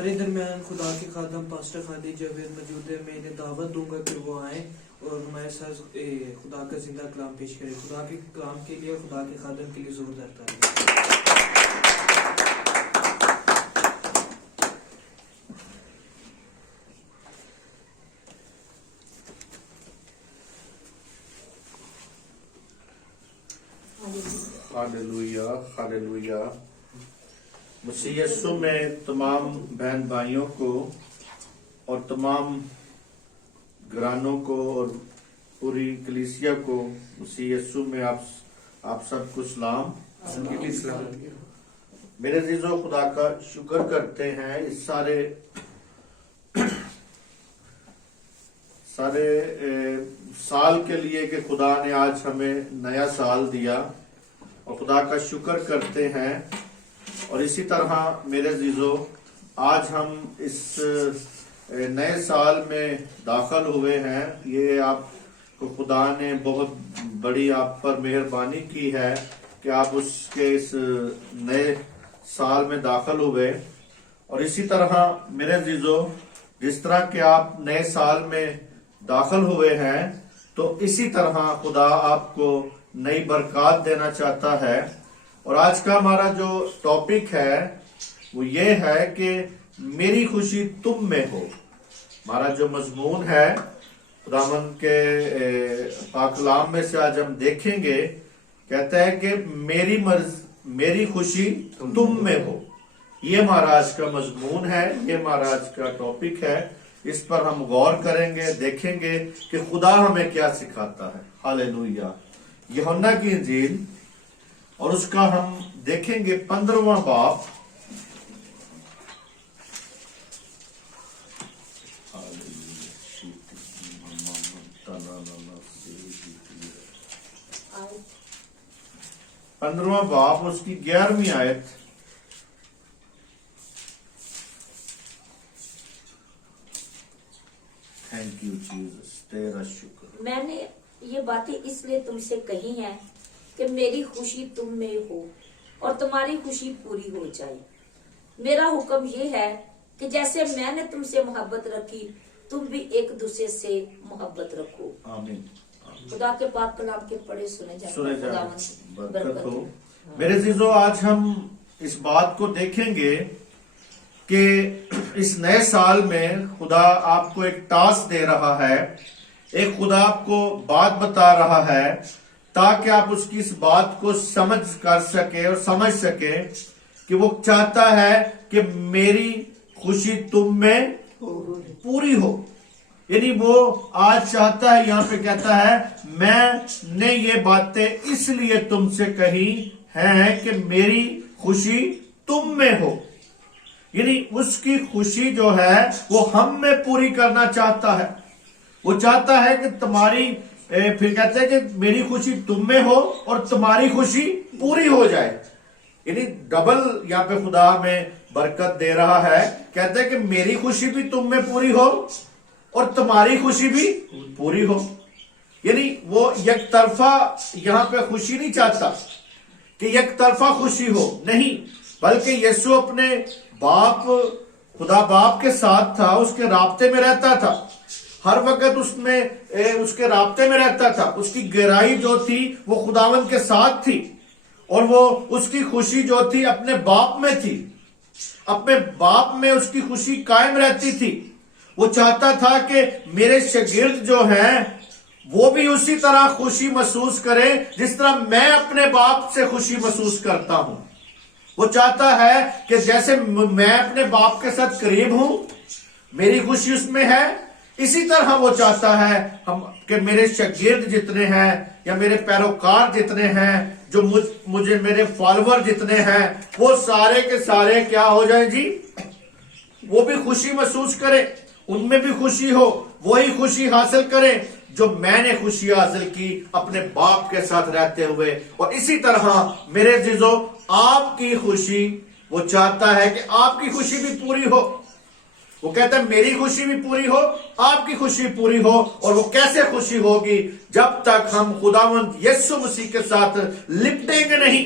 हमारे दरमियान खुदा के खादम पास्टर खालिद जावेद मौजूद है। मैं इन्हें दावत दूंगा कि वो आए और हमारे साथ खुदा का जिंदा कलाम पेश करें। खुदा के कलाम के लिए, खुदा के खादम के लिए जोरदार तालियां। Hallelujah hallelujah. मसीह यीशु में तमाम बहन भाइयों को और तमाम घरानों को और पूरी कलीसिया को मसीह यीशु में आप सबको सलाम। मेरे अजीजों, खुदा का शुक्र करते हैं इस सारे साल के लिए कि खुदा ने आज हमें नया साल दिया और खुदा का शुक्र करते हैं। और इसी तरह मेरे अजीजों, आज हम इस नए साल में दाखिल हुए हैं। ये आपको खुदा ने बहुत बड़ी आप पर मेहरबानी की है कि आप उसके इस नए साल में दाखिल हुए। और इसी तरह मेरे अजीजों, जिस तरह के आप नए साल में दाखिल हुए हैं, तो इसी तरह खुदा आपको नई बरकत देना चाहता है। और आज का हमारा जो टॉपिक है वो ये है कि मेरी खुशी तुम में हो। हमारा जो मजमून है खुदावंद के पाक कलाम में से आज हम देखेंगे, कहता है कि मेरी खुशी तुम में हो। ये हमारा आज का मजमून है, ये हमारा आज का टॉपिक है। इस पर हम गौर करेंगे, देखेंगे कि खुदा हमें क्या सिखाता है। हालेलुया। यूहन्ना की इंजील और उसका हम देखेंगे 15वां बाब। पंद्रहवां बाब उसकी 11वीं आयत। थैंक यू जीसस, तेरा शुक्र। मैंने ये बातें इसलिए तुमसे कही हैं कि मेरी खुशी तुम में हो और तुम्हारी खुशी पूरी हो जाए। मेरा हुक्म ये है कि जैसे मैंने तुमसे मोहब्बत रखी, तुम भी एक दूसरे से मोहब्बत रखो। आमीन। खुदा के पाक कलाम के पढ़े सुने बरकत हो। मेरे अजीजों, आज हम इस बात को देखेंगे कि इस नए साल में खुदा आपको एक टास्क दे रहा है, एक खुदा आपको बात बता रहा है ताकि आप उसकी इस बात को समझ कर सके और समझ सके कि वो चाहता है कि मेरी खुशी तुम में पूरी हो। यानी वो आज चाहता है, यहां पे कहता है मैंने ये बातें इसलिए तुमसे कही हैं कि मेरी खुशी तुम में हो। यानी उसकी खुशी जो है वो हम में पूरी करना चाहता है। वो चाहता है कि तुम्हारी फिर कहते हैं कि मेरी खुशी तुम में हो और तुम्हारी खुशी पूरी हो जाए। यानी डबल यहाँ पे खुदा हमें बरकत दे रहा है। कहते हैं कि मेरी खुशी भी तुम में पूरी हो और तुम्हारी खुशी भी पूरी हो। यानी वो एक तरफा यहाँ पे खुशी नहीं चाहता कि एक तरफा खुशी हो, नहीं, बल्कि यीशु अपने बाप खुदा बाप के साथ था, उसके राब्ते में रहता था, हर वक्त उसमें उसके राब्ते में रहता था। उसकी गहराई जो थी वो खुदावंद के साथ थी और वो उसकी खुशी जो थी अपने बाप में थी। अपने बाप में उसकी खुशी कायम रहती थी। वो चाहता था कि मेरे शागिर्द जो हैं वो भी उसी तरह खुशी महसूस करें जिस तरह मैं अपने बाप से खुशी महसूस करता हूं। वो चाहता है कि जैसे मैं अपने बाप के साथ करीब हूं, मेरी खुशी उसमें है, इसी तरह वो चाहता है हम कि मेरे शागिर्द जितने हैं या मेरे पैरोकार जितने हैं, जो मुझे मेरे फॉलोअर जितने हैं, वो सारे के सारे क्या हो जाए जी, वो भी खुशी महसूस करें, उनमें भी खुशी हो, वही खुशी हासिल करें जो मैंने खुशी हासिल की अपने बाप के साथ रहते हुए। और इसी तरह मेरे अजीजों, आपकी खुशी वो चाहता है कि आपकी खुशी भी पूरी हो। वो कहता है मेरी खुशी भी पूरी हो, आपकी खुशी पूरी हो। और वो कैसे खुशी होगी? जब तक हम खुदावंद यीशु मसीह के साथ लिपटेंगे नहीं,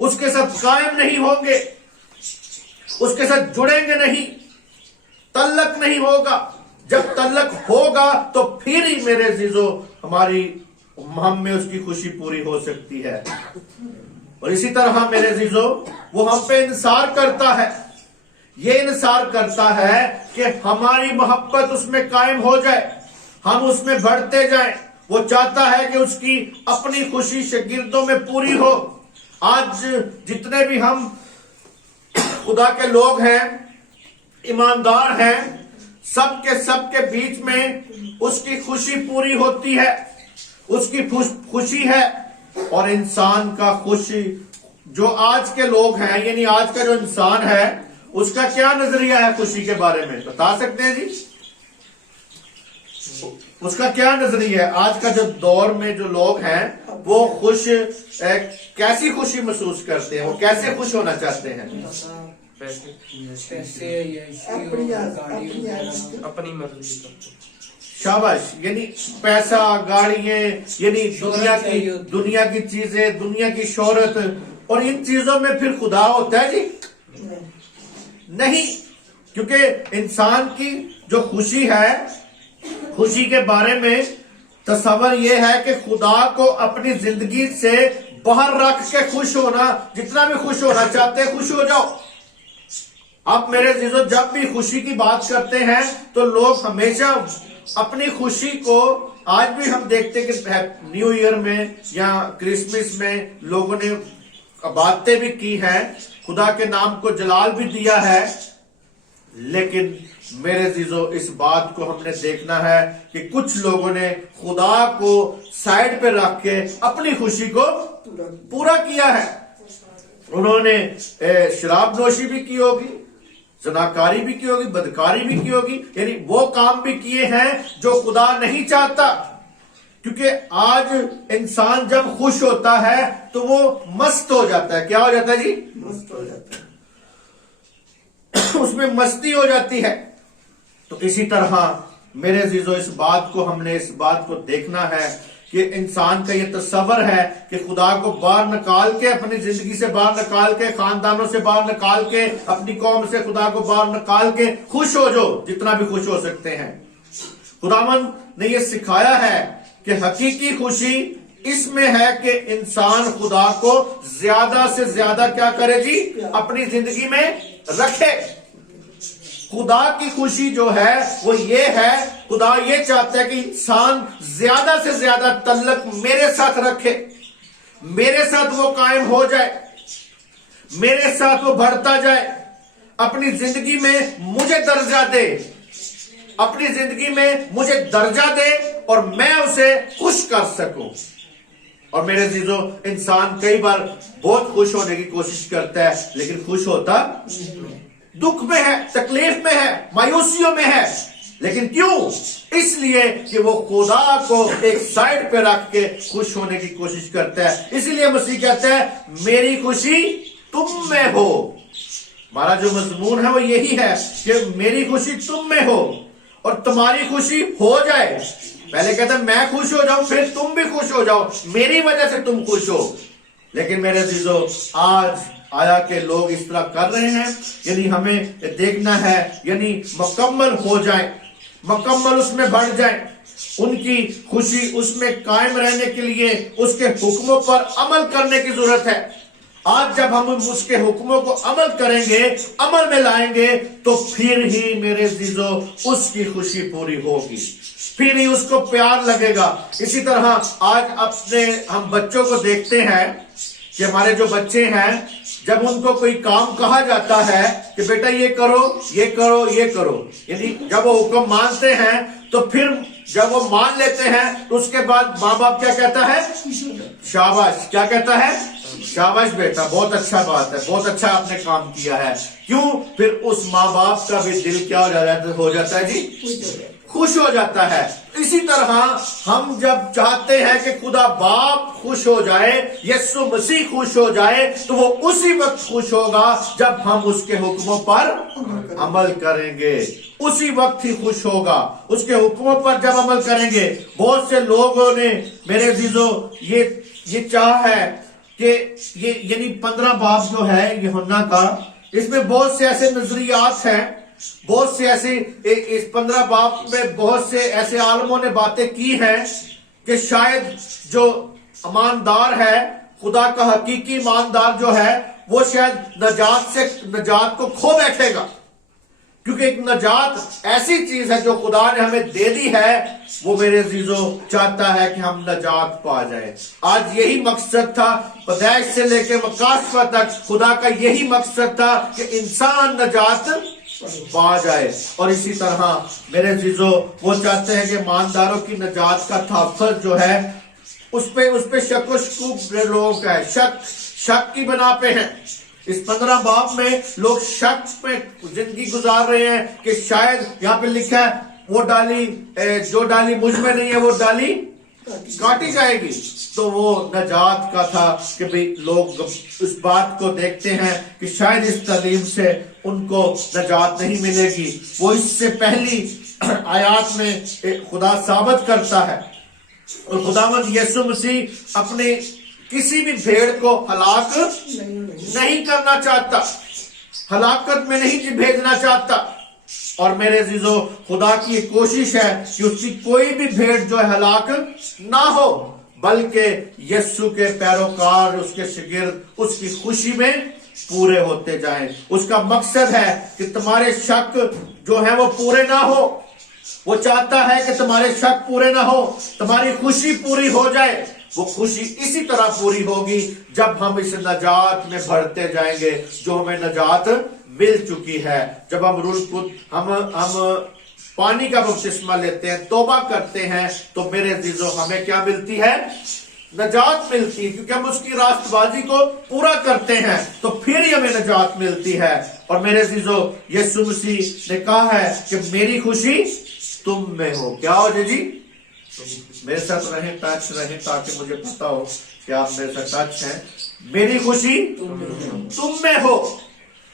उसके साथ कायम नहीं होंगे। उसके साथ जुड़ेंगे नहीं, तल्लक नहीं होगा। जब तल्लक होगा तो फिर ही मेरे अजीजों हम में उसकी खुशी पूरी हो सकती है। और इसी तरह मेरे अजीजों वो हम पे इंसार करता है, ये इंसार करता है कि हमारी मोहब्बत उसमें कायम हो जाए, हम उसमें बढ़ते जाएं। वो चाहता है कि उसकी अपनी खुशी शागिर्दों में पूरी हो। आज जितने भी हम खुदा के लोग हैं, ईमानदार हैं, सबके बीच में उसकी खुशी पूरी होती है, उसकी खुशी है। और इंसान का खुशी जो आज के लोग हैं, यानी आज का जो इंसान है, उसका क्या नजरिया है खुशी के बारे में, बता सकते हैं जी? उसका क्या नजरिया है? आज का जो दौर में जो लोग हैं वो कैसी खुशी महसूस करते हैं, वो कैसे खुश होना चाहते हैं? पैसे अपनी मर्जी का। शाबाश, यानी पैसा, गाड़ियां, यानी दुनिया की चीजें, दुनिया की शोहरत, और इन चीजों में फिर खुदा होता है जी? नहीं, क्योंकि इंसान की जो खुशी है, खुशी के बारे में तस्वर यह है कि खुदा को अपनी जिंदगी से बाहर रख के खुश होना। जितना भी खुश होना चाहते हैं खुश हो जाओ। आप मेरे अजीजों जब भी खुशी की बात करते हैं तो लोग हमेशा अपनी खुशी को, आज भी हम देखते हैं कि न्यू ईयर में या क्रिसमस में लोगों ने बातें भी की हैं, खुदा के नाम को जलाल भी दिया है, लेकिन मेरे अजीजों इस बात को हमने देखना है कि कुछ लोगों ने खुदा को साइड पे रख के अपनी खुशी को पूरा किया है। उन्होंने शराब नोशी भी की होगी, जनाकारी भी की होगी, बदकारी भी की होगी, यानी वो काम भी किए हैं जो खुदा नहीं चाहता। क्योंकि आज इंसान जब खुश होता है तो वो मस्त हो जाता है। क्या हो जाता है जी? मस्त हो जाता है, उसमें मस्ती हो जाती है। तो इसी तरह मेरे अजीजों इस बात को देखना है कि इंसान का ये तस्वर है कि खुदा को बाहर निकाल के, अपनी जिंदगी से बाहर निकाल के, खानदानों से बाहर निकाल के, अपनी कौम से खुदा को बाहर निकाल के खुश हो जाओ, जितना भी खुश हो सकते हैं। खुदावंद ने ये सिखाया है कि हकीकी खुशी इसमें है कि इंसान खुदा को ज्यादा से ज्यादा क्या करे जी? अपनी जिंदगी में रखे। खुदा की खुशी जो है वो ये है, खुदा ये चाहता है कि इंसान ज्यादा से ज्यादा तल्लक मेरे साथ रखे, मेरे साथ वो कायम हो जाए, मेरे साथ वो बढ़ता जाए, अपनी जिंदगी में मुझे दर्जा दे, अपनी जिंदगी में मुझे दर्जा दे और मैं उसे खुश कर सकूं। और मेरे अजीजों, इंसान कई बार बहुत खुश होने की कोशिश करता है लेकिन खुश होता दुख में है, तकलीफ में है, मायूसियों में है। लेकिन क्यों? इसलिए कि वो खुदा को एक साइड पे रख के खुश होने की कोशिश करता है। इसीलिए मसीह कहता है मेरी खुशी तुम में हो। हमारा जो मजमून है वो यही है कि मेरी खुशी तुम में हो और तुम्हारी खुशी हो जाए। पहले कहता है मैं खुश हो जाऊं, फिर तुम भी खुश हो जाओ, मेरी वजह से तुम खुश हो। लेकिन मेरे अजीजों, आज आया के लोग इस तरह कर रहे हैं, यानी हमें देखना है, यानी मुकम्मल हो जाए, मुकम्मल उसमें बढ़ जाए, उनकी खुशी उसमें कायम रहने के लिए उसके हुक्मों पर अमल करने की जरूरत है। आज जब हम उसके हुक्मों को अमल करेंगे, अमल में लाएंगे, तो फिर ही मेरे अजीजों उसकी खुशी पूरी होगी, फिर ही उसको प्यार लगेगा। इसी तरह आज हम बच्चों को देखते हैं कि हमारे जो बच्चे हैं, जब उनको कोई काम कहा जाता है कि बेटा ये करो, ये करो, ये करो, यानी जब वो हुक्म मानते हैं तो फिर जब वो मान लेते हैं तो उसके बाद माँ बाप क्या कहता है? शाबाश। क्या कहता है? शाबाश बेटा, बहुत अच्छा बात है, बहुत अच्छा आपने काम किया है। क्यों? फिर उस माँ बाप का भी दिल क्या हो जाता है जी? खुश हो जाता है। इसी तरह हम जब चाहते हैं कि खुदा बाप खुश हो जाए, यीशु मसीह खुश हो जाए, तो वो उसी वक्त खुश होगा जब हम उसके हुक्मों पर अमल करेंगे, उसी वक्त ही खुश होगा। उसके हुक्मों पर जब अमल करेंगे, बहुत से लोगों ने मेरे अजीजों ये चाह है कि ये यानी 15 बाब जो है यूहन्ना का, इसमें बहुत से ऐसे नजरियात हैं, बहुत से ऐसे इस 15 बाब में बहुत से ऐसे आलमों ने बातें की हैं कि शायद जो ईमानदार है, खुदा का हकीकी ईमानदार जो है, वो शायद नजात को खो बैठेगा, क्योंकि एक नजात ऐसी चीज है जो खुदा ने हमें दे दी है। वो मेरे अजीजों चाहता है कि हम नजात पा जाए। आज यही मकसद था, पैदाइश से लेकर मकासफा तक खुदा का यही मकसद था कि इंसान नजात पा जाए। और इसी तरह मेरे अजीजों वो चाहते हैं कि ईमानदारों की नजात का तहफ़्फ़ुज़ जो है उस पे शक व शकूक लोगों का है, शक की बना पे है। इस 15 बाब में लोग शक पे जिंदगी गुजार रहे हैं कि शायद यहाँ पे लिखा है वो डाली जो डाली मुझ में नहीं है वो डाली काटी जाएगी। तो वो नजात का था कि भाई लोग उस बात को देखते हैं कि शायद इस तालीम से उनको नजात नहीं मिलेगी। वो इससे पहली आयात में खुदा साबित करता है, और खुदावंद यीशु मसीह अपने किसी भी भेड़ को हलाक नहीं करना चाहता, हलाकत में नहीं भेजना चाहता। और मेरे अजीजों खुदा की एक कोशिश है कि उसकी कोई भी भेड़ जो है हलाक ना हो, बल्कि यीशु के पैरोकार, उसके शागिर्द उसकी खुशी में पूरे होते जाएं। उसका मकसद है कि तुम्हारे शक जो है वो पूरे ना हो। वो चाहता है कि तुम्हारे शक पूरे ना हो, तुम्हारी खुशी पूरी हो जाए। वो खुशी इसी तरह पूरी होगी जब हम इस नजात में बढ़ते जाएंगे जो हमें नजात मिल चुकी है। जब हम हम पानी का बपतिस्मा लेते हैं, तौबा करते हैं, तो मेरे अजीजों हमें क्या मिलती है? नजात मिलती है, क्योंकि हम उसकी रास्तबाजी को पूरा करते हैं तो फिर ही हमें नजात मिलती है। और मेरे अजीजों यीशु मसीह ने कहा है कि मेरी खुशी तुम में हो। क्या हो जी? मेरे साथ रहें, टच रहें, ताकि मुझे पता हो कि आप मेरे साथ टच हैं। मेरी खुशी तुम में हो।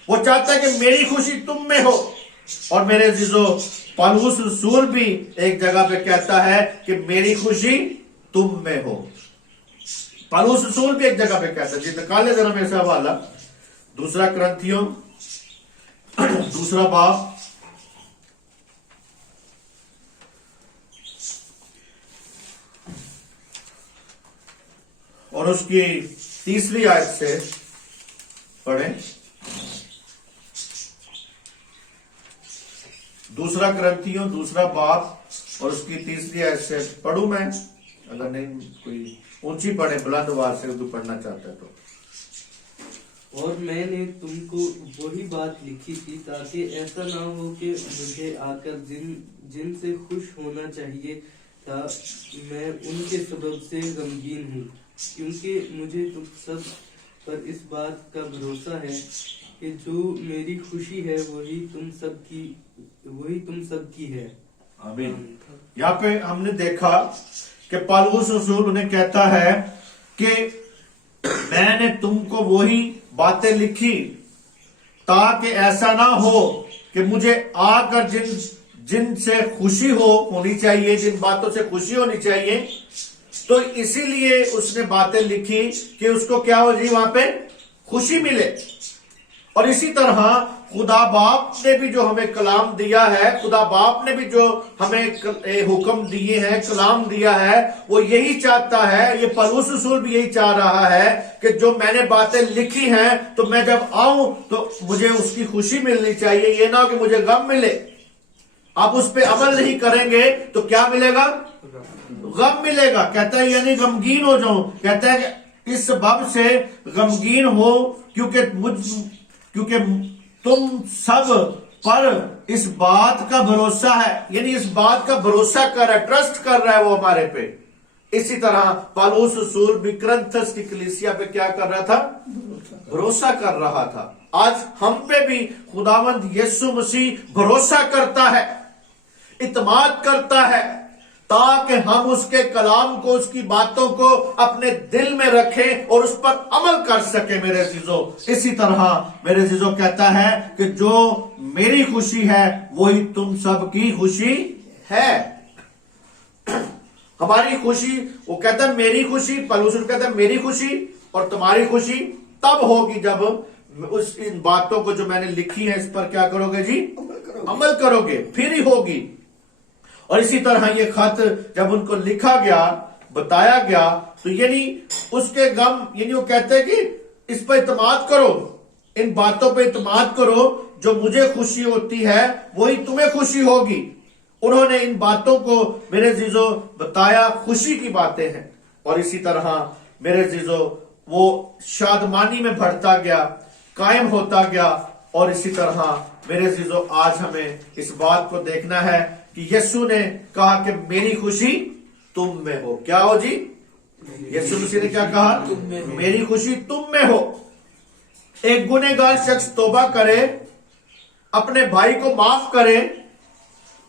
वो चाहता है कि मेरी खुशी तुम में हो। और मेरे अजीजों पौलुस रसूल भी एक जगह पे कहता है कि मेरी खुशी तुम में हो। पौलुस रसूल भी एक जगह पे कहता है, जी निकाले जरा मेरे से हवाला, 2 कुरिन्थियों 2 बाब और उसकी 3 आयत से पढ़ें। 2 कुरिन्थियों 2 बाब और उसकी 3 आयत से पढ़ूं मैं, अगर नहीं कोई ऊंची पढ़े, बुलंद आवाज से उर्दू पढ़ना चाहता है तो। और मैंने तुमको वही बात लिखी थी ताकि ऐसा ना हो कि मुझे आकर जिनसे खुश होना चाहिए था, मैं उनके सबब से गमगीन हूँ, क्योंकि मुझे तुम सब पर इस बात का भरोसा है कि जो मेरी खुशी है वही तुम सब की है। आमीन। यहाँ पे हमने देखा कि पौलुस रसूल उन्हें कहता है कि मैंने तुमको वही बातें लिखी ताकि ऐसा ना हो कि मुझे आकर जिनसे खुशी होनी चाहिए, जिन बातों से खुशी होनी चाहिए, तो इसीलिए उसने बातें लिखी कि उसको क्या हो जी, वहां पे खुशी मिले। और इसी तरह खुदा बाप ने भी जो हमें कलाम दिया है, खुदा बाप ने भी जो हमें हुक्म दिए हैं, कलाम दिया है, वो यही चाहता है, ये पौलुस रसूल भी यही चाह रहा है कि जो मैंने बातें लिखी हैं तो मैं जब आऊं तो मुझे उसकी खुशी मिलनी चाहिए, ये ना हो कि मुझे गम मिले। आप उस पर अमल नहीं करेंगे तो क्या मिलेगा? गम मिलेगा। कहता है यानी गमगीन हो जाऊं। कहता है कि इस सबब से गमगीन हो क्योंकि तुम सब पर इस बात का भरोसा है, यानी इस बात का भरोसा कर रहा है, ट्रस्ट कर रहा है वो हमारे पे। इसी तरह पौलुस रसूल भी कुरिन्थस की कलीसिया पे क्या कर रहा था? भरोसा कर रहा था। आज हम पे भी खुदावंद यीशु मसीह भरोसा करता है, इत्मीनान करता है, ताकि हम उसके कलाम को, उसकी बातों को अपने दिल में रखें और उस पर अमल कर सके। मेरे अजीजों इसी तरह मेरे अजीजों कहता है कि जो मेरी खुशी है वही तुम सब की खुशी है। हमारी खुशी, वो कहता है मेरी खुशी, पौलुस कहता है मेरी खुशी और तुम्हारी खुशी तब होगी जब उस इन बातों को जो मैंने लिखी है इस पर क्या करोगे जी? अमल करोगे, फिर ही होगी। और इसी तरह ये खत जब उनको लिखा गया, बताया गया, तो यानी उसके गम, यानी वो कहते हैं कि इस पर इत्मीनान करो, इन बातों पे इत्मीनान करो, जो मुझे खुशी होती है वही तुम्हें खुशी होगी। उन्होंने इन बातों को मेरे जीजो बताया, खुशी की बातें हैं। और इसी तरह मेरे जीजो वो शादमानी में बढ़ता गया, कायम होता गया। और इसी तरह मेरे जीजो आज हमें इस बात को देखना है कि यीशु ने कहा कि मेरी खुशी तुम में हो। क्या हो जी? यीशु मसीह ने क्या कहा? तुम में हो। मेरी खुशी तुम में हो। एक गुनहगार शख्स तौबा करे, अपने भाई को माफ करे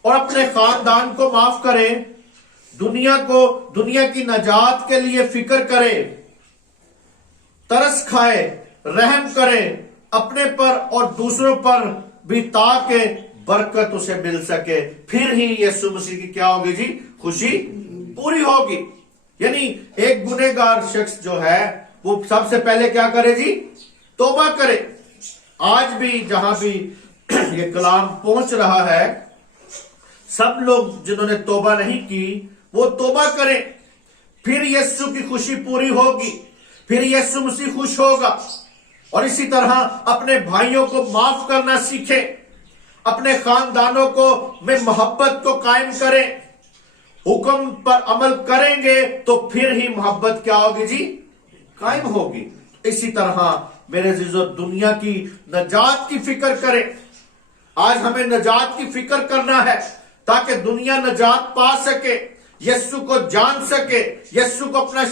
और अपने खानदान को माफ करे, दुनिया की नजात के लिए फिक्र करे, तरस खाए, रहम करे अपने पर और दूसरों पर भी, ताकि बरकत उसे मिल सके, फिर ही यीशु मसीह की क्या होगी जी? खुशी पूरी होगी। यानी एक गुनहगार शख्स जो है वो सबसे पहले क्या करे जी? तौबा करे। आज भी जहां भी ये कलाम पहुंच रहा है, सब लोग जिन्होंने तौबा नहीं की वो तौबा करें, फिर यीशु की खुशी पूरी होगी, फिर यीशु मसीह खुश होगा। और इसी तरह अपने भाइयों को माफ करना सीखे, अपने खानदानों को में मोहब्बत को कायम करें। हुक्म पर अमल करेंगे तो फिर ही मोहब्बत क्या होगी जी? कायम होगी। इसी तरह मेरे जीजो दुनिया की नजात की फिक्र करें। आज हमें नजात की फिक्र करना है ताकि दुनिया नजात पा सके, यीशु को जान सके, यीशु को अपना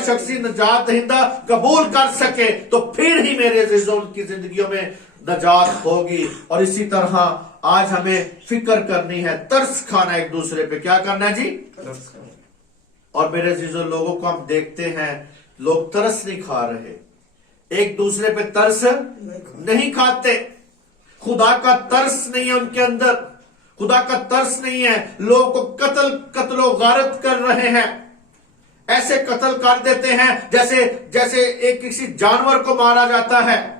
शख्सी नजात दहिंदा कबूल कर सके, तो फिर ही मेरे जीजो उनकी जिंदगियों में नजात होगी। और इसी तरह आज हमें फिक्र करनी है, तरस खाना एक दूसरे पे। क्या करना है जी? और मेरे जीजो लोगों को हम देखते हैं, लोग तरस नहीं खा रहे, एक दूसरे पे तरस नहीं खाते, खुदा का तरस नहीं है उनके अंदर, खुदा का तरस नहीं है। लोगों को कत्लो गारत कर रहे हैं, ऐसे कत्ल कर देते हैं जैसे एक किसी जानवर को मारा जाता है।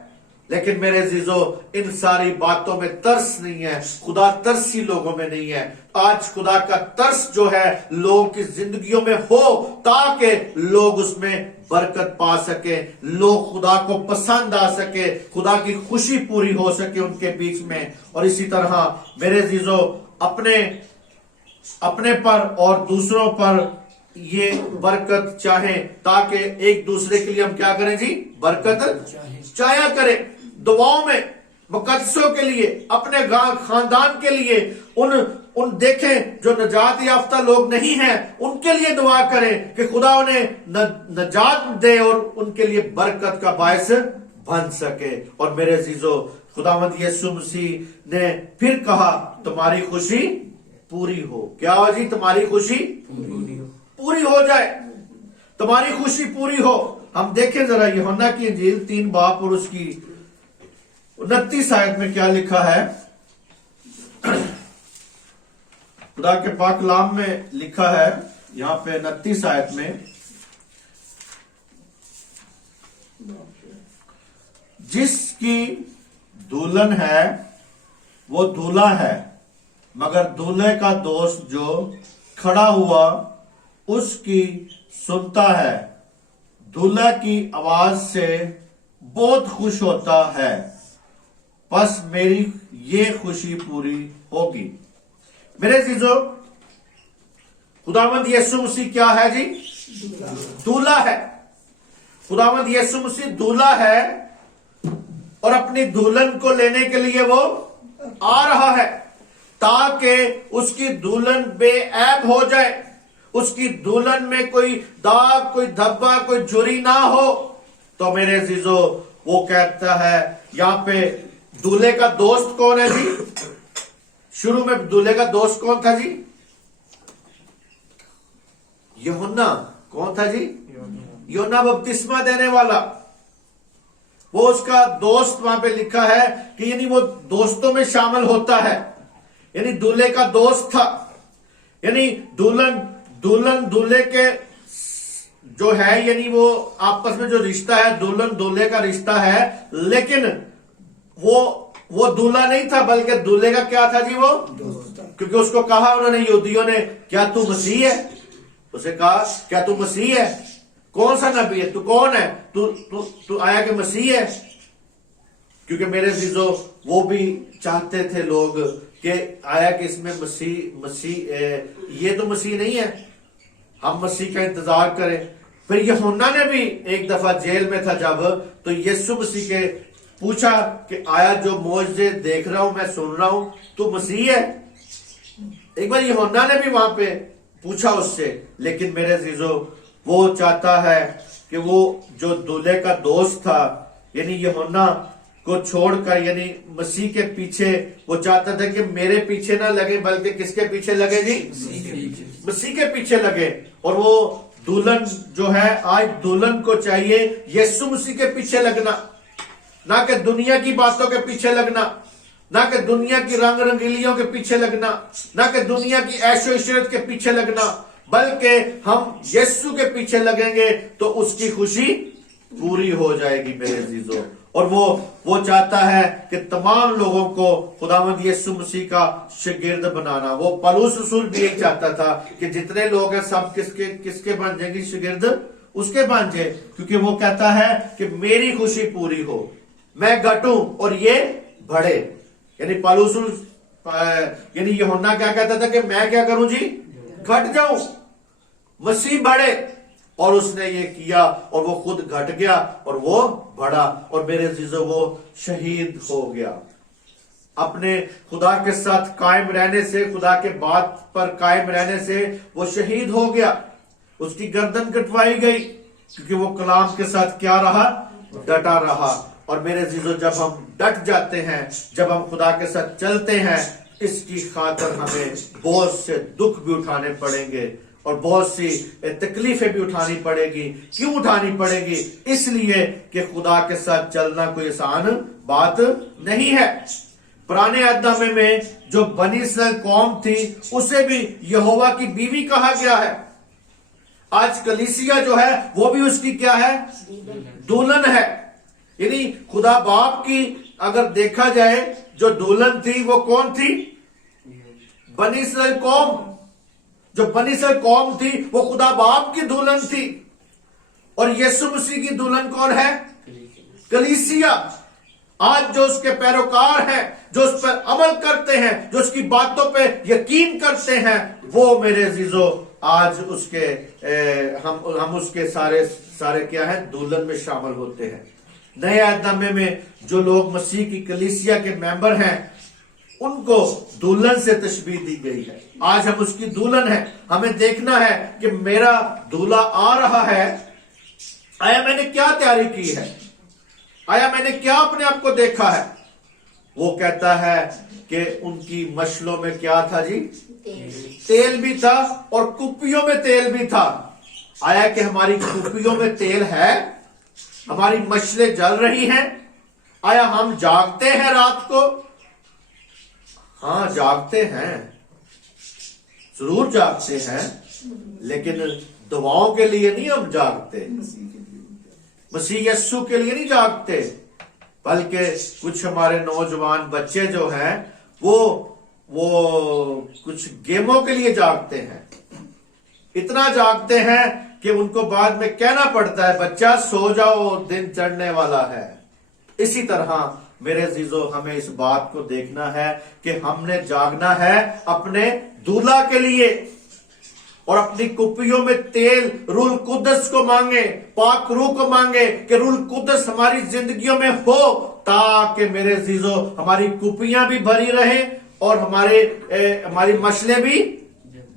लेकिन मेरे जीजो इन सारी बातों में तरस नहीं है, खुदा तरसी लोगों में नहीं है। आज खुदा का तरस जो है लोगों की जिंदगियों में हो, ताकि लोग उसमें बरकत पा सके, लोग खुदा को पसंद आ सके, खुदा की खुशी पूरी हो सके उनके बीच में। और इसी तरह मेरे जीजो अपने पर और दूसरों पर ये बरकत चाहे, ताकि एक दूसरे के लिए हम क्या करें जी? बरकत चाया करें। दुआओं में मुकद्दसों के लिए, अपने खानदान के लिए, उन देखें जो नजात याफ्ता लोग नहीं हैं, उनके लिए दुआ करें कि खुदा उन्हें नजात दे और उनके लिए बरकत का बायस बन सके। और मेरे अजीजों, खुदावंद यीशु मसीह ने फिर कहा तुम्हारी खुशी पूरी हो। क्या हो जी? तुम्हारी खुशी पूरी हो जाए, तुम्हारी खुशी पूरी हो। हम देखें जरा यूहन्ना की इंजील 3 बाब और उसकी 29 आयत में क्या लिखा है। खुदा के पाक कलाम में लिखा है यहां पे 29 आयत में, जिसकी दुल्हन है वो दूल्हा है, मगर दूल्हे का दोस्त जो खड़ा हुआ उसकी सुनता है, दूल्हा की आवाज से बहुत खुश होता है, बस मेरी ये खुशी पूरी होगी। मेरे जीजो, खुदावंद यीशु मसीह क्या है जी? दूल्हा है। खुदावंद यीशु मसीह दूल्हा है और अपनी दुल्हन को लेने के लिए वो आ रहा है, ताकि उसकी दुल्हन बेऐब हो जाए, उसकी दुल्हन में कोई दाग, कोई धब्बा, कोई झुर्री ना हो। तो मेरे जीजो, वो कहता है यहां पे दूल्हे का दोस्त कौन है जी? शुरू में दूल्हे का दोस्त कौन था जी? यूहन्ना। कौन था जी? यूहन्ना बपतिस्मा देने वाला। वो उसका दोस्त वहां पे लिखा है कि यानी वो दोस्तों में शामिल होता है, यानी दूल्हे का दोस्त था। यानी दुल्हन दूल्हे के जो है यानी वो आपस में जो रिश्ता है दुल्हन दूल्हे का रिश्ता है, लेकिन वो दूल्हा नहीं था बल्कि दूल्हे का क्या था जी, वो क्योंकि उसको कहा उन्होंने यहूदियों ने, क्या तू मसीह है? उसे कहा क्या तू मसीह है? कौन सा नबी है? तू कौन है? तू आया कि मसीह है? क्योंकि मेरे अजीजों वो भी चाहते थे लोग कि आया कि इसमें मसीह ये तो मसीह नहीं है, हम मसीह का इंतजार करें। फिर यूहन्ना ने भी एक दफा जेल में था जब, तो यीशु मसीह के पूछा कि आया जो मौजज़े देख रहा हूं मैं, सुन रहा हूं, तू मसीह है? एक बार यूहन्ना ने भी वहां पे पूछा उससे। लेकिन मेरे अजीजों वो चाहता है कि वो जो दूल्हे का दोस्त था यानी यूहन्ना को छोड़कर यानी मसीह के पीछे, वो चाहता था कि मेरे पीछे ना लगे बल्कि किसके पीछे लगे जी? मसीह के पीछे लगे। और वो दुल्हन जो है, आज दुल्हन को चाहिए यीशु मसीह के पीछे लगना, ना कि दुनिया की बातों के पीछे लगना, ना कि दुनिया की रंग रंगीलियों के पीछे लगना, ना कि दुनिया की ऐशो इशरत के पीछे लगना, बल्कि हम यीशु के पीछे लगेंगे तो उसकी खुशी पूरी हो जाएगी मेरे अजीजों। और वो चाहता है कि तमाम लोगों को खुदावंद यीशु मसीह का शागिर्द बनाना। वो पौलुस रसूल भी यही चाहता था कि जितने लोग हैं सब किसके बन जाएंगे? शागिर्द उसके बन जाए, क्योंकि वो कहता है कि मेरी खुशी पूरी हो, मैं घटूं और ये बढ़े। यानी पौलुस यानी यूहन्ना क्या कहता था कि मैं क्या करूं जी? घट जाऊं, मसीह बढ़े। और उसने ये किया और वो खुद घट गया और वो बढ़ा। और मेरे अजीजों वो शहीद हो गया। अपने खुदा के साथ कायम रहने से, खुदा के बात पर कायम रहने से वो शहीद हो गया। उसकी गर्दन कटवाई गई क्योंकि वो कलाम के साथ क्या रहा? डटा रहा। और मेरे अजीजों जब हम डट जाते हैं, जब हम खुदा के साथ चलते हैं, इसकी खातिर हमें बहुत से दुख भी उठाने पड़ेंगे और बहुत सी तकलीफें भी उठानी पड़ेगी। क्यों उठानी पड़ेगी? इसलिए कि खुदा के साथ चलना कोई आसान बात नहीं है। पुराने अहद में जो बनी इस्राएल कौम थी उसे भी यहोवा की बीवी कहा गया है। आज कलीसिया जो है वो भी उसकी क्या है? दुल्हन है। यानी खुदा बाप की अगर देखा जाए जो दुल्हन थी वो कौन थी? बनी इस्राएल कौम। जो बनी इस्राएल कौम थी वो खुदा बाप की दुल्हन थी। और यीशु मसीह की दुल्हन कौन है? कलीसिया। आज जो उसके पैरोकार हैं, जो उस पर अमल करते हैं, जो उसकी बातों पे यकीन करते हैं, वो मेरे अजीजों आज उसके हम उसके सारे क्या है? दुल्हन में शामिल होते हैं। नए अहद में जो लोग मसीह की कलीसिया के मेंबर हैं उनको दुल्हन से तशबीह दी गई है। आज हम उसकी दुल्हन है। हमें देखना है कि मेरा दूल्हा आ रहा है, आया मैंने क्या तैयारी की है, आया मैंने क्या अपने आप को देखा है। वो कहता है कि उनकी मशलों में क्या था जी? तेल भी था और कुप्पियों में तेल भी था। आया कि हमारी कुप्पियों में तेल है, हमारी मशलें जल रही हैं। आया हम जागते हैं रात को? हाँ जागते हैं, जरूर जागते हैं, लेकिन दुआओं के लिए नहीं हम जागते, मसीह यस्सु के लिए नहीं जागते, बल्कि कुछ हमारे नौजवान बच्चे जो हैं वो कुछ गेमों के लिए जागते हैं। इतना जागते हैं कि उनको बाद में कहना पड़ता है बच्चा सो जाओ दिन चढ़ने वाला है। इसी तरह मेरे अजीजों हमें इस बात को देखना है कि हमने जागना है अपने दूल्हा के लिए और अपनी कुप्पियों में तेल रूल कुदस को मांगे, पाक रूह को मांगे कि रूल कुदस हमारी जिंदगियों में हो, ताकि मेरे अजीजों हमारी कुप्पियां भी भरी रहे और हमारी मशलें भी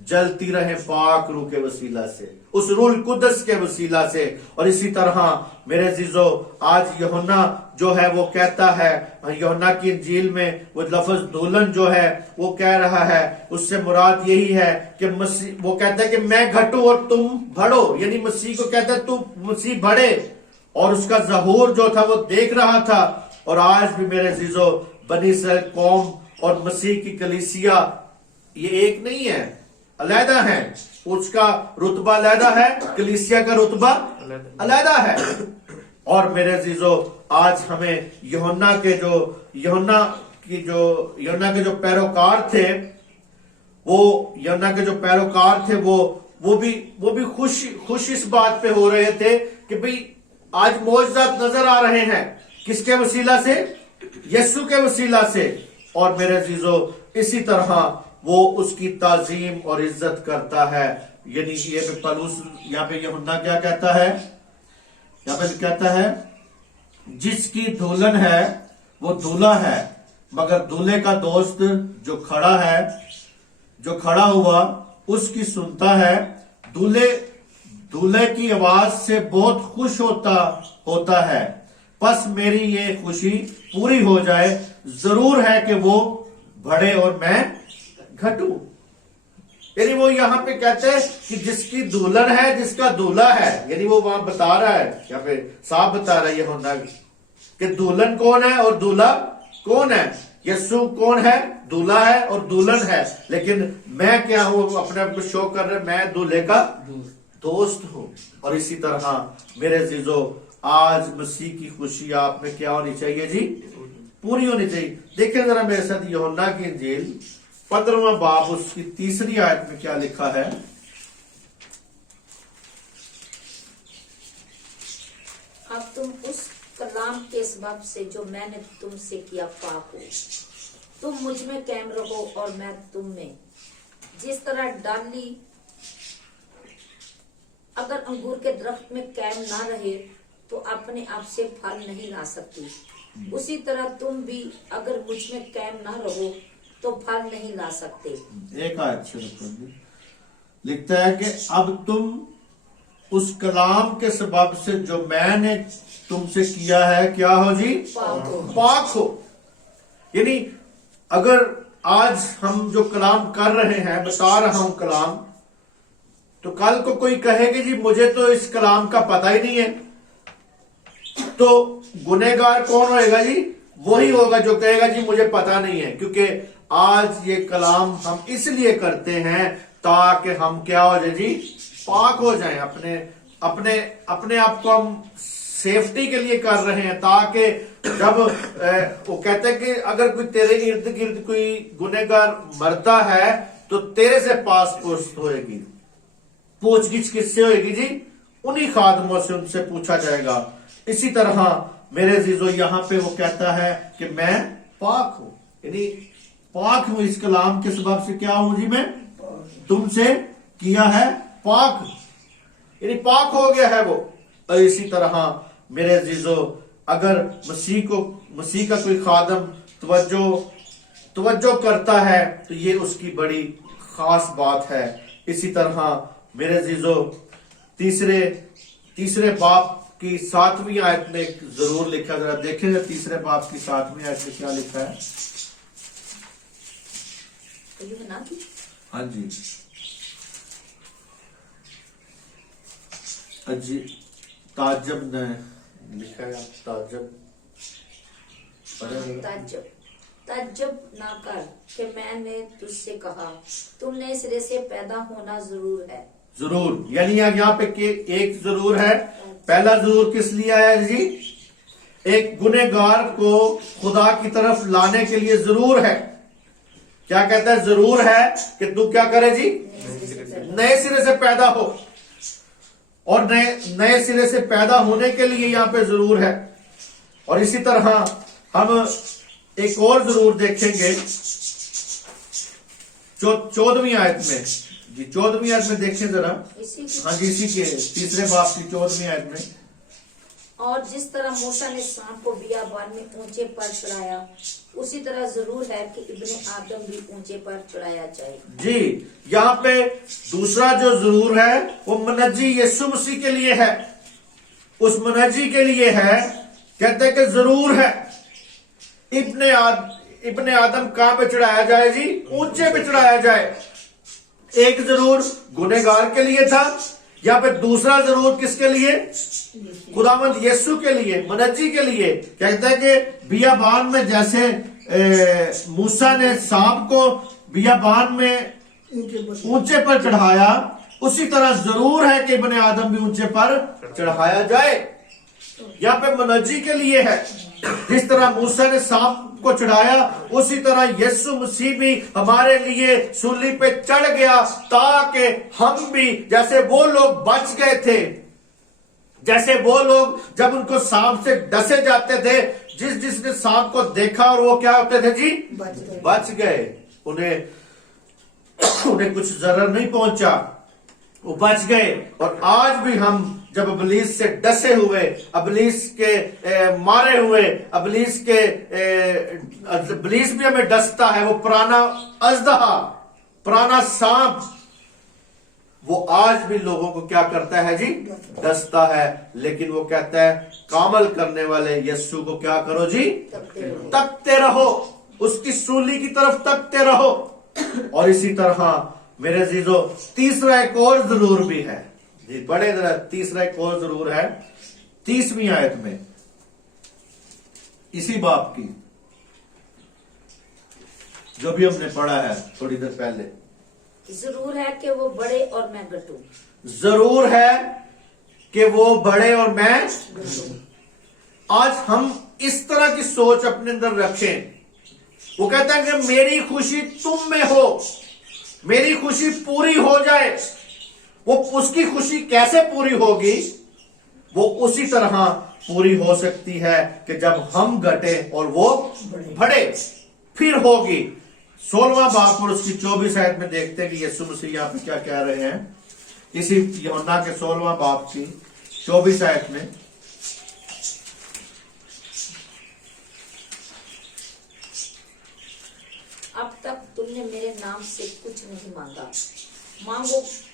जलती रहे पाक रूह के वसीला से, उस रूल कुदस के वसीला से। और इसी तरह मेरे अजीजों आज यूहन्ना जो है वो कहता है, यूहन्ना की इंजील में वो लफ्ज दुल्हन जो है वो कह रहा है, उससे मुराद यही है कि मसीह, वो कहता है कि मैं घटूं और तुम बढ़ो, यानी मसीह को कहता है तू मसीह बढ़े। और उसका ज़हूर जो था वो देख रहा था। और आज भी मेरे अजीजों बनी इस्राएल कौम और मसीह की कलीसिया ये एक नहीं है। अलहदा हैं, उसका रुतबा अलहदा है, कलीसिया का रुतबा अलहदा है। और मेरे अजीजों, आज हमें यूहन्ना के जो पैरोकार थे, वो भी खुश इस बात पे हो रहे थे कि भाई आज मौजज़ात नजर आ रहे हैं। किसके वसीला से? यीशु के वसीला से। और मेरे अजीजों, इसी तरह वो उसकी ताजीम और इज्जत करता है। यानी ये पलूस यहाँ पे यूहन्ना क्या कहता है? यहाँ पे कहता है जिसकी दुल्हन है वो दूल्हा है, मगर दूल्हे का दोस्त जो खड़ा हुआ उसकी सुनता है। दूल्हे की आवाज से बहुत खुश होता है। बस मेरी ये खुशी पूरी हो जाए। जरूर है कि वो बढ़े और मैं घटूं। यानी वो यहाँ पे कहते हैं कि जिसकी दुल्हन है, जिसका दूल्हा है, यानी वो वहां बता रहा है, यहाँ पे साफ बता रहा है यूहन्ना कि दुल्हन कौन है और दूल्हा कौन है। यीशु कौन है? दूल्हा है और दुल्हन है। लेकिन मैं क्या हूं? अपने आप को शो कर रहे, मैं दूल्हे का दोस्त हूं। और इसी तरह मेरे अजीजों, आज मसीह की खुशी आप में क्या होनी चाहिए जी? पूरी होनी चाहिए। देखिए जरा मेरे साथ यूहन्ना की इंजील 15वां बाब उसकी 3री आयत में क्या लिखा है। अब तुम उस कलाम के सबब से जो मैंने तुमसे किया पाक हो। तुम मुझ में कायम रहो और मैं तुम में। जिस तरह डाली अगर अंगूर के दरख्त में कायम ना रहे तो अपने आप से फल नहीं ला सकती, उसी तरह तुम भी अगर मुझ में कायम ना रहो तो फल नहीं ला सकते। एक आयत से लिखता है कि अब तुम उस कलाम के सबब से जो मैंने तुमसे किया है क्या हो जी? पाक हो। यानी अगर आज हम जो कलाम कर रहे हैं, बता रहा हूं कलाम, तो कल को कोई कहेगी जी मुझे तो इस कलाम का पता ही नहीं है, तो गुनहगार कौन होएगा जी? वही होगा जो कहेगा जी मुझे पता नहीं है। क्योंकि आज ये कलाम हम इसलिए करते हैं ताकि हम क्या हो जाए जी? पाक हो जाएं। अपने आप को हम सेफ्टी के लिए कर रहे हैं, ताकि जब वो कहते हैं कि अगर कोई तेरे इर्द गिर्द कोई गुनहगार मरता है तो तेरे से पास पोस्ट होएगी, पूछगिछ किससे होएगी जी? उन्हीं खादमों से, उनसे पूछा जाएगा। इसी तरह मेरे अजीजों, यहाँ पे वो कहता है कि मैं पाक हूं, यानी पाक हूं इस कलाम के सबब से। क्या हूं जी? मैं तुमसे किया है पाक, यानी पाक हो गया है वो। और इसी तरह मेरे अजीजों, अगर मसीह का कोई खादम तवज्जो करता है तो ये उसकी बड़ी खास बात है। इसी तरह मेरे अजीजों, तीसरे बाब की 7वीं आयत में जरूर लिखा, जरा देखें तीसरे बाब की 7वीं आयत में क्या लिखा है। हाँ जी, अजी ताज्जुब ने लिखा है, ताज्जुब ना कर कि मैंने तुझसे कहा तुम नए सिरे से पैदा होना जरूर है। जरूर, यानी यहाँ पे एक जरूर है। पहला जरूर किस लिए आया जी? एक गुनहगार को खुदा की तरफ लाने के लिए जरूर है। क्या कहता है? जरूर है कि तू क्या करे जी? नए सिरे से पैदा हो। और नए सिरे से पैदा होने के लिए यहाँ पे जरूर है। और इसी तरह हम एक और जरूर देखेंगे 14वीं आयत में जी। 14वीं आयत में देखें जरा। हाँ जी, इसी के तीसरे बाब की 14वीं आयत में। और जिस तरह मूसा ने सांप को बियाबान में ऊंचे पर चढ़ाया, उसी तरह जरूर है कि इब्ने आदम भी ऊंचे पर चढ़ाया जाए। जी, यहाँ पे दूसरा जो जरूर है वो मुनज्जी यीशु मसीह के लिए है। उस मुनज्जी के लिए है, कहते हैं कि जरूर है इब्ने आदम कहां पे चढ़ाया जाए जी? ऊंचे पे चढ़ाया जाए। एक जरूर गुनहगार के लिए था, यहाँ पे दूसरा जरूर किसके लिए? खुदावंद यीशु के लिए, मुनज्जी के लिए। कहता है कि बियाबान में जैसे मूसा ने सांप को बियाबान में ऊंचे पर चढ़ाया, उसी तरह जरूर है कि इब्ने आदम भी ऊंचे पर चढ़ाया जाए। यहाँ पे मुनज्जी के लिए है। जिस तरह मूसा ने सांप को चढ़ाया, उसी तरह यीशु मसीह भी हमारे लिए सूली पे चढ़ गया, ताकि हम भी जैसे वो लोग बच गए थे, जैसे वो लोग जब उनको सांप से डसे जाते थे, जिसने सांप को देखा और वो क्या होते थे जी, बच गए, उन्हें कुछ जरर नहीं पहुंचा, वो बच गए। और आज भी हम जब इब्लीस से डसे हुए, इब्लीस के मारे हुए, इब्लीस भी हमें डसता है, वो पुराना अजदहा, पुराना सांप, वो आज भी लोगों को क्या करता है जी, डसता है। लेकिन वो कहता है कामल करने वाले यीशु को क्या करो जी, तकते रहो, उसकी सूली की तरफ तकते रहो। और इसी तरह मेरे अजीजों, तीसरा एक और जरूर भी है जी, बड़े जरा तीसरा एक और जरूर है 30वीं आयत में इसी बाप की, जो भी हमने पढ़ा है थोड़ी देर पहले। जरूर है कि वो बड़े और मैं घटूं। जरूर है कि वो बड़े और मैं। आज हम इस तरह की सोच अपने अंदर रखें। वो कहता है कि मेरी खुशी तुम में हो, मेरी खुशी पूरी हो जाए। वो उसकी खुशी कैसे पूरी होगी? वो उसी तरह पूरी हो सकती है कि जब हम घटे और वो बढ़े, फिर होगी। 16वां बाप और उसकी 24 आयत में देखते हैं कि यीशु मसीह यहां पे क्या कह रहे हैं। इसी यूहन्ना के 16वां बाप की 24 आयत में अब तक तुमने मेरे नाम से कुछ नहीं मांगा,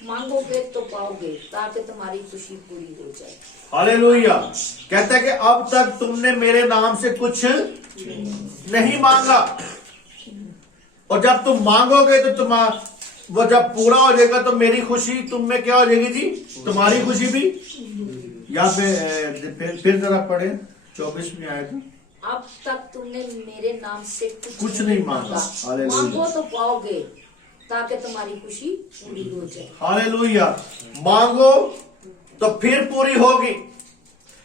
मांगोगे तो पाओगे, ताकि तुम्हारी खुशी पूरी हो जाए। हालेलुया। कहता है कि अब तक तुमने मेरे नाम से कुछ नहीं मांगा, और जब तुम मांगोगे तो वो जब पूरा हो जाएगा तो मेरी खुशी तुम में क्या हो जाएगी जी, तुम्हारी खुशी भी। यहाँ पे फिर जरा पढ़े 24वीं आयत। अब तक तुमने मेरे नाम से कुछ नहीं मांगा, मांगो तो पाओगे, ताकि तुम्हारी खुशी पूरी हो जाए। हालेलुया। मांगो तो फिर पूरी होगी।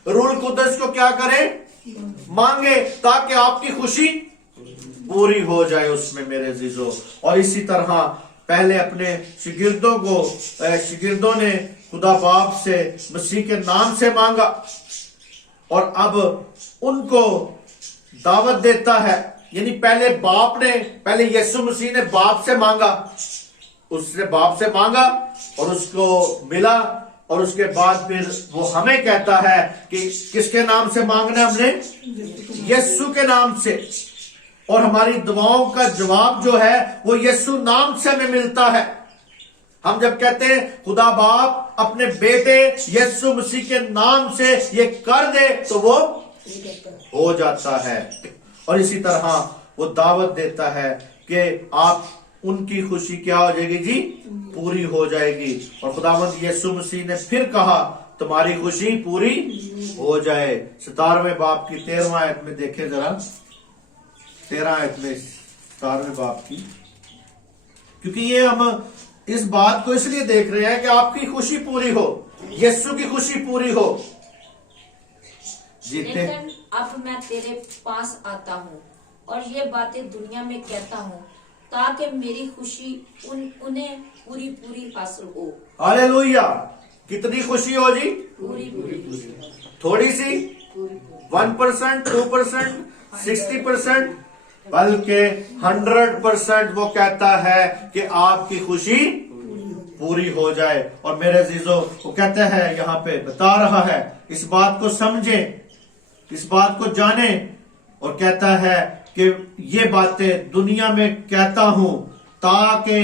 रूल कुदस को क्या करे, मांगे, ताकि आपकी खुशी पूरी हो जाए उसमें मेरे अजीजों। और इसी तरह पहले अपने शिगिर्दों ने खुदा बाप से मसीह के नाम से मांगा, और अब उनको दावत देता है। यानी पहले यीशु मसीह ने बाप से मांगा, उसने बाप से मांगा और उसको मिला, और उसके बाद फिर वो हमें कहता है कि किसके नाम से मांगना, हमने यीशु के नाम से। और हमारी दुआओं का जवाब जो है वो यीशु नाम से हमें मिलता है। हम जब कहते हैं खुदा बाप अपने बेटे यीशु मसीह के नाम से ये कर दे, तो वो हो जाता है। और इसी तरह वो दावत देता है कि आप उनकी खुशी क्या हो जाएगी जी, पूरी हो जाएगी। और खुदावंद यीशु मसीह ने फिर कहा तुम्हारी खुशी पूरी हो जाए। 17वें बाप की 13वां आयत में देखें जरा, 13 आयत में 17वें बाप की, क्योंकि ये हम इस बात को इसलिए देख रहे हैं कि आपकी खुशी पूरी हो, यीशु की खुशी पूरी हो। जीते लेकिन अब मैं तेरे पास आता हूँ और ये बातें दुनिया में कहता हूँ, ताकि मेरी खुशी उन्हें पूरी पूरी हासिल हो। हालेलुया। कितनी खुशी हो जी, पूरी पूरी, थोड़ी सी 1%, 2%, 60%, बल्कि 100% वो कहता है कि आपकी खुशी पूरी हो जाए। और मेरे अजीजों, वो कहता है यहाँ पे बता रहा है, इस बात को समझें, इस बात को जाने, और कहता है कि ये बातें दुनिया में कहता हूं ताकि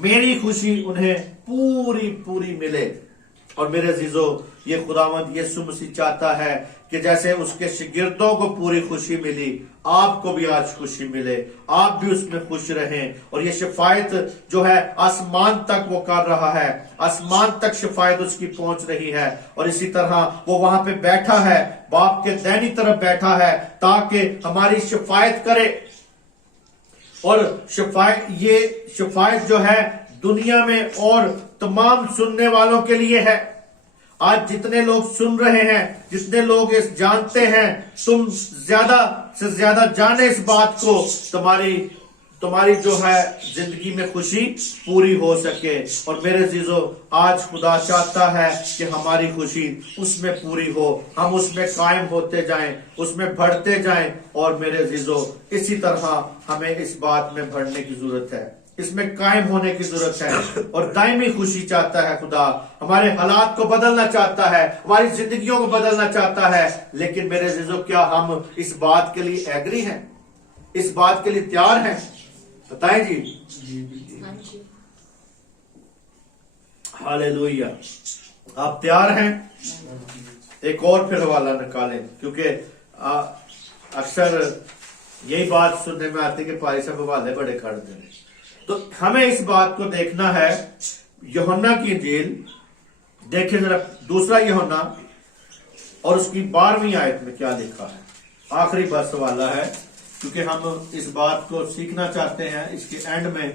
मेरी खुशी उन्हें पूरी पूरी मिले। और मेरे अजीजों, ये खुदावंद यीशु मसीह चाहता है कि जैसे उसके शिगिर्दों को पूरी खुशी मिली, आपको भी आज खुशी मिले, आप भी उसमें खुश रहें। और ये शिफायत जो है आसमान तक वो कर रहा है, आसमान तक शिफायत उसकी पहुंच रही है। और इसी तरह वो वहां पे बैठा है, बाप के दाहिनी तरफ बैठा है, ताकि हमारी शिफायत करे। और शिफायत जो है दुनिया में और तमाम सुनने वालों के लिए है। आज जितने लोग सुन रहे हैं, जितने लोग इस जानते हैं, तुम ज्यादा से ज्यादा जाने इस बात को, तुम्हारी जो है जिंदगी में खुशी पूरी हो सके। और मेरे अजीजों, आज खुदा चाहता है कि हमारी खुशी उसमें पूरी हो, हम उसमें कायम होते जाएं, उसमें बढ़ते जाएं। और मेरे अजीजों, इसी तरह हमें इस बात में बढ़ने की जरूरत है, इसमें कायम होने की जरूरत है। और दायमी खुशी चाहता है खुदा, हमारे हालात को बदलना चाहता है, हमारी जिंदगियों को बदलना चाहता है। लेकिन मेरे अजीजों, क्या हम इस बात के लिए एग्री हैं, इस बात के लिए तैयार हैं? बताएं जी। हाँ जी। हालेलुया। आप तैयार हैं? एक और फिर हवाला निकालें, क्योंकि अक्सर यही बात सुनने में आती है कि पारी साहब हवाले बड़े करते हैं। तो हमें इस बात को देखना है। यूहन्ना की इंजील देखिए जरा, दूसरा यूहन्ना और उसकी 12वीं आयत में क्या लिखा है। आखिरी बस वाला है, क्योंकि हम इस बात को सीखना चाहते हैं। इसके एंड में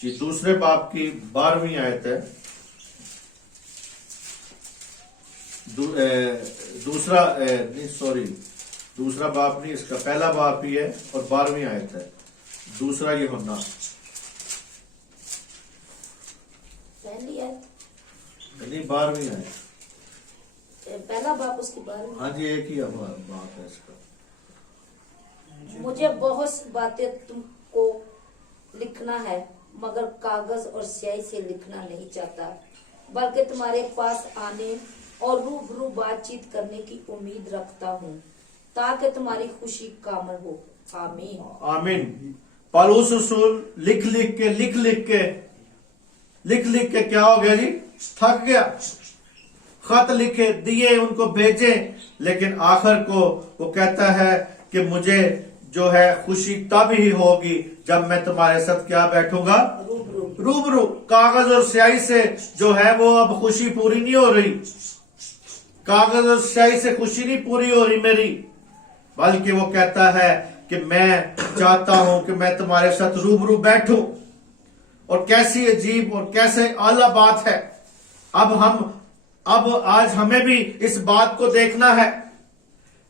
जी दूसरे बाप की 12वीं आयत है। दूसरा बाप नहीं, इसका पहला बाप ही है और 12वीं आयत है। दूसरा यूहन्ना पहली है, नहीं 12वीं आयत, पहला बाप उसकी 12वीं। हाँ जी, एक ही बात है इसका। मुझे बहुत सी बातें तुमको लिखना है, मगर कागज और स्याही से लिखना नहीं चाहता, बल्कि तुम्हारे पास आने और रूबरू बातचीत करने की उम्मीद रखता हूँ, ताकि तुम्हारी खुशी कामल हो। आमीन आमीन। पौलुस रसूल लिख लिख के क्या हो गया जी? थक गया। खत लिखे, दिए, उनको भेजे, लेकिन आखिर को वो कहता है कि मुझे जो है खुशी तब ही होगी जब मैं तुम्हारे साथ क्या बैठूंगा? रूबरू। कागज और स्याही से जो है वो अब खुशी पूरी नहीं हो रही, कागज और स्याही से खुशी नहीं पूरी हो रही मेरी, बल्कि वो कहता है कि मैं चाहता हूं कि मैं तुम्हारे साथ रूबरू बैठूं। और कैसी अजीब और कैसे आला बात है। अब आज हमें भी इस बात को देखना है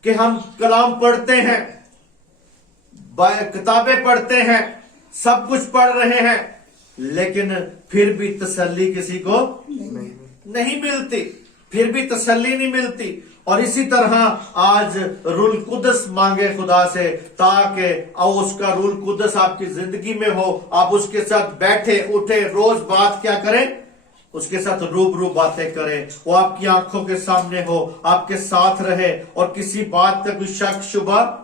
कि हम कलाम पढ़ते हैं, किताबें पढ़ते हैं, सब कुछ पढ़ रहे हैं, लेकिन फिर भी तसल्ली किसी को नहीं मिलती, फिर भी तसल्ली नहीं मिलती। और इसी तरह आज रूल कुदस मांगे खुदा से, ताकि उसका रूल कुदस आपकी जिंदगी में हो, आप उसके साथ बैठे उठे रोज बात क्या करें? उसके साथ रूबरू बातें करें, वो आपकी आंखों के सामने हो, आपके साथ रहे, और किसी बात का कोई शक शुबा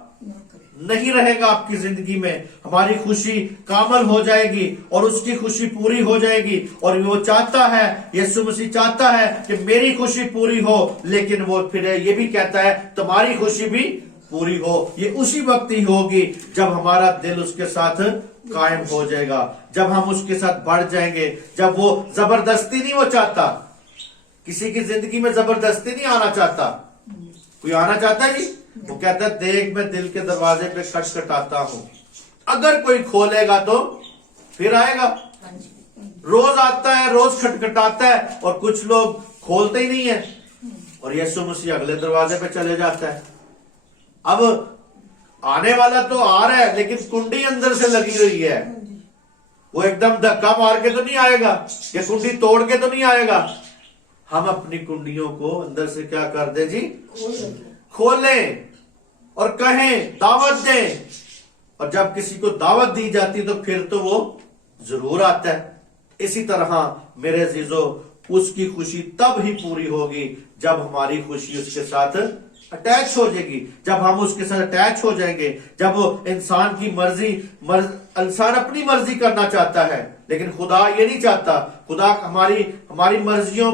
नहीं रहेगा आपकी जिंदगी में। हमारी खुशी कामल हो जाएगी और उसकी खुशी पूरी हो जाएगी। और वो चाहता है, यीशु मसीह चाहता है कि मेरी खुशी पूरी हो, लेकिन वो फिर ये भी कहता है तुम्हारी खुशी भी पूरी हो। ये उसी वक्त ही होगी जब हमारा दिल उसके साथ कायम हो जाएगा, जब हम उसके साथ बढ़ जाएंगे, जब वो जबरदस्ती नहीं वो चाहता, किसी की जिंदगी में जबरदस्ती नहीं आना चाहता। कोई आना चाहता है जी? वो कहता है देख मैं दिल के दरवाजे पे खटखटाता हूं, अगर कोई खोलेगा तो फिर आएगा। रोज आता है, रोज खटखटाता है, और कुछ लोग खोलते ही नहीं है, और यीशु मसीह अगले दरवाजे पे चले जाता है। अब आने वाला तो आ रहा है, लेकिन कुंडी अंदर से लगी हुई है, वो एकदम धक्का मार के तो नहीं आएगा, ये कुंडी तोड़ के तो नहीं आएगा। हम अपनी कुंडियों को अंदर से क्या कर दे जी? खोलें और कहें, दावत दें। और जब किसी को दावत दी जाती तो फिर तो वो जरूर आता है। इसी तरह मेरे अजीजों, उसकी खुशी तब ही पूरी होगी जब हमारी खुशी उसके साथ अटैच हो जाएगी, जब हम उसके साथ अटैच हो जाएंगे, जब वो इंसान की इंसान अपनी मर्जी करना चाहता है, लेकिन खुदा ये नहीं चाहता। खुदा हमारी मर्जियों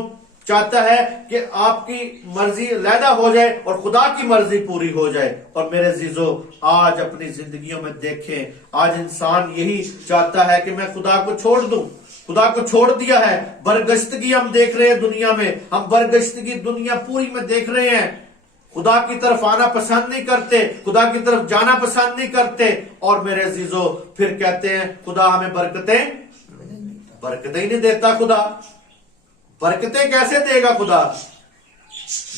चाहता है कि आपकी मर्जी अलहदा हो जाए और खुदा की मर्जी पूरी हो जाए। और मेरे अजीजों, आज अपनी जिंदगियों में देखें, आज इंसान यही चाहता है कि मैं खुदा को छोड़ दूं। खुदा को छोड़ दिया है, बरगश्तगी हम देख रहे हैं दुनिया में, हम बरगश्तगी दुनिया पूरी में देख रहे हैं। खुदा की तरफ आना पसंद नहीं करते, खुदा की तरफ जाना पसंद नहीं करते, और मेरे अजीजों फिर कहते हैं खुदा हमें बरकतें ही नहीं देता। खुदा बरकतें कैसे देगा खुदा?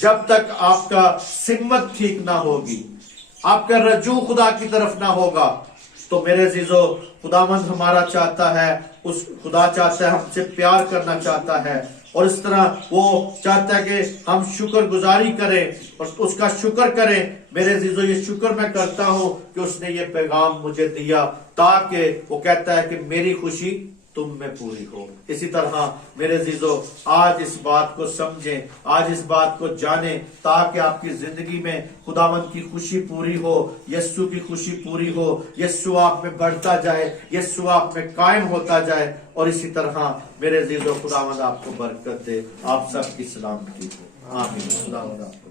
जब तक आपका सिमत ठीक ना होगी, आपका रजू खुदा की तरफ ना होगा। तो मेरे अजीजों खुदावंद हमारा चाहता है, उस खुदा चाहता है, हमसे प्यार करना चाहता है, और इस तरह वो चाहता है कि हम शुक्रगुजारी करें और उसका शुक्र करें। मेरे अजीजों ये शुक्र मैं करता हूं कि उसने ये पैगाम मुझे दिया, ताकि वो कहता है कि मेरी खुशी तुम में पूरी हो। इसी तरह मेरे अजीजों आज इस बात को समझें, आज इस बात को जानें, ताकि आपकी जिंदगी में खुदावंद की खुशी पूरी हो, यस्सु की खुशी पूरी हो, यस्सु आप में बढ़ता जाए, यस्सु आप में कायम होता जाए। और इसी तरह मेरे अजीजों खुदावंद आपको बरकत दे। आप सबकी सलामती हो। आमीन। खुदावंद आपको